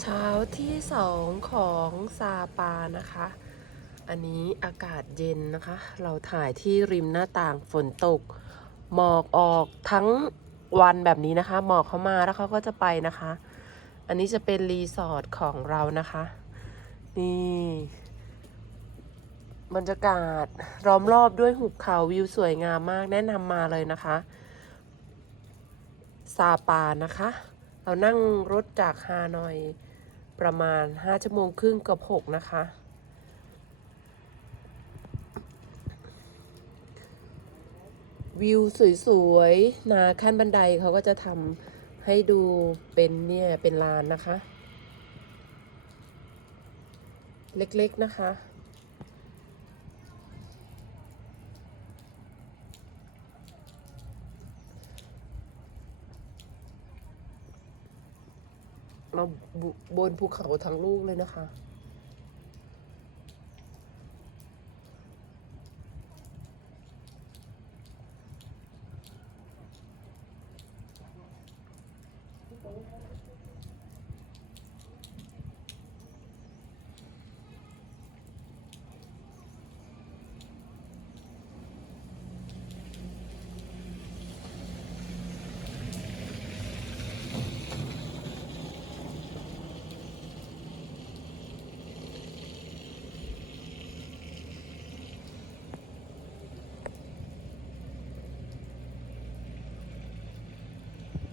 เช้าที่สองของซาปานะคะ อันนี้อากาศเย็นนะคะ เราถ่ายที่ริมหน้าต่างฝนตก หมอกออกทั้งวันแบบนี้นะคะ หมอกเข้ามาแล้วเขาก็จะไปนะคะ อันนี้จะเป็นรีสอร์ทของเรานะคะ นี่บรรยากาศล้อมรอบด้วยหุบเขาวิวสวยงามมากแนะนำมาเลยนะคะซาปานะคะ เรานั่งรถจากฮานอย ประมาณ 5 ชั่วโมงครึ่งกับ 6 นะคะ วิวสวยๆ นาขั้นบันไดเขาก็จะทำให้ดูเป็นเนี่ย เป็นลานนะคะ เล็กๆนะคะ เราบนภูเขาทั้งลูกเลยนะคะเ